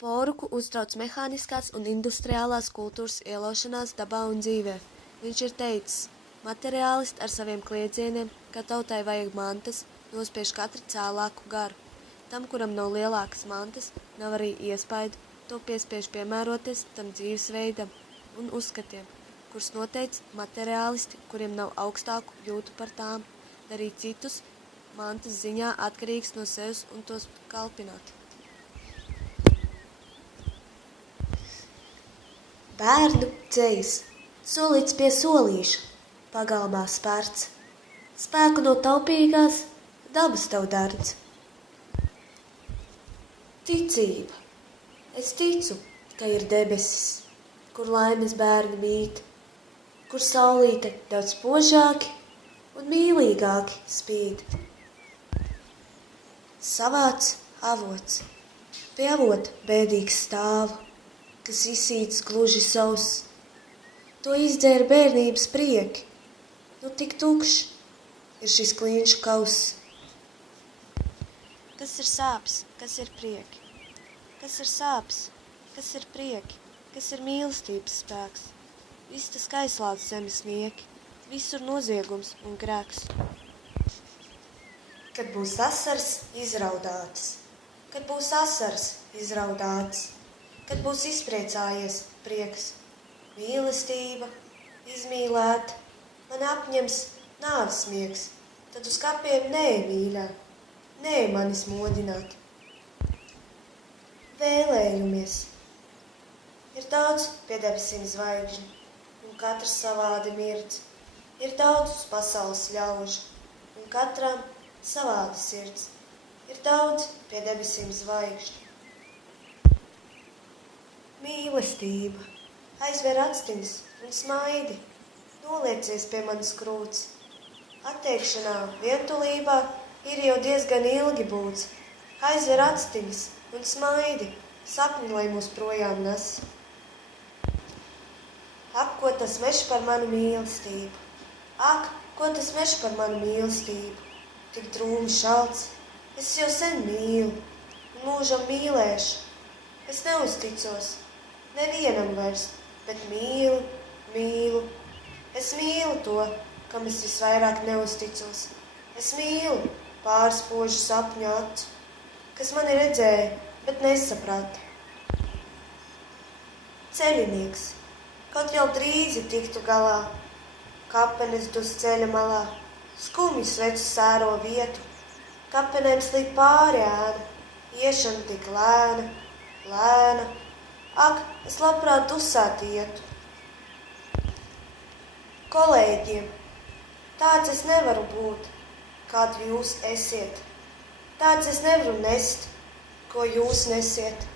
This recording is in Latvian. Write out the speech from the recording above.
Poruku uztrauc mehāniskās un industriālās kultūras ielaušanās dabā un dzīvē. Viņš ir teicis, materiālisti ar saviem kliedzieniem, ka tautai vajag mantas, nospiež katru cēlāku garu. Tam, kuram nav lielākas mantas, nav arī iespaidu, to piespiež piemēroties tam dzīvesveidam un uzskatiem, kurus noteica materiālisti, kuriem nav augstāku jūtu par tām, darīt citus mantas ziņā atkarīgs no sevis un tos kalpināt. Bērnu dzejas, solīts pie solīša, pagalmā spērts, spēku no taupīgās, dabas tev dardz. Ticība, es ticu, ka ir debesis, kur laimes bērni mīt, kur saulīte daudz spožāki un mīlīgāki spīd. Savāds avots, pie avota bēdīgs stāvu, kas izsīts gluži sauss. To izdzēra bērnības prieki, nu tik tukšs ir šis kliņšu kauss. Kas ir sāpes, kas ir prieki? Kas ir sāpes, kas ir prieki? Kas ir mīlestības spēks? Viss tas kaislāts zemes nieki, visur noziegums un grēks. Kad būs asaras izraudātas, kad būs asaras izraudātas, kad būs izpriecājies prieks, mīlestība, izmīlēta, man apņems nāves miegs, tad uz kapiem neej mīļā, neej manis modināt. Vēlējumies. Ir daudz pie debesīm zvaigžņu, un katrs savādi mirdz. Ir daudz uz pasaules ļaužu, un katram savāda sirds. Ir daudz pie debesīm zvaigžņu. Mīlestība, aizver actiņas un smaidi, noliecies pie manas krūts. Atteikšanā, vientulībā ir jau diezgan ilgi būts. Aizver actiņas un smaidi, sapņi, lai mūs projām nes. Ak, ko tas meš par manu mīlestību? Ak, ko tas meš par manu mīlestību? Tik drūmi šalts, es jau sen mīlu, un mūžam mīlēšu. Es neuzticos nevienam vairs, bet mīlu, mīlu. Es mīlu to, kam es visvairāk neuzticos. Es mīlu pārspožu sapņu acu, kas mani redzēja, bet nesaprata. Ceļinieks, kaut jau drīzi tiktu galā, kapenes dus ceļa malā, skumju svecu sēro vietu, kapenēm slīd pāri ēna, iešana tik lēna, lēna. Ak, es labprāt dusēt ietu. Kolēģiem, tāds es nevaru būt, kādu jūs esiet. Tāds es nevaru nest, ko jūs nesiet.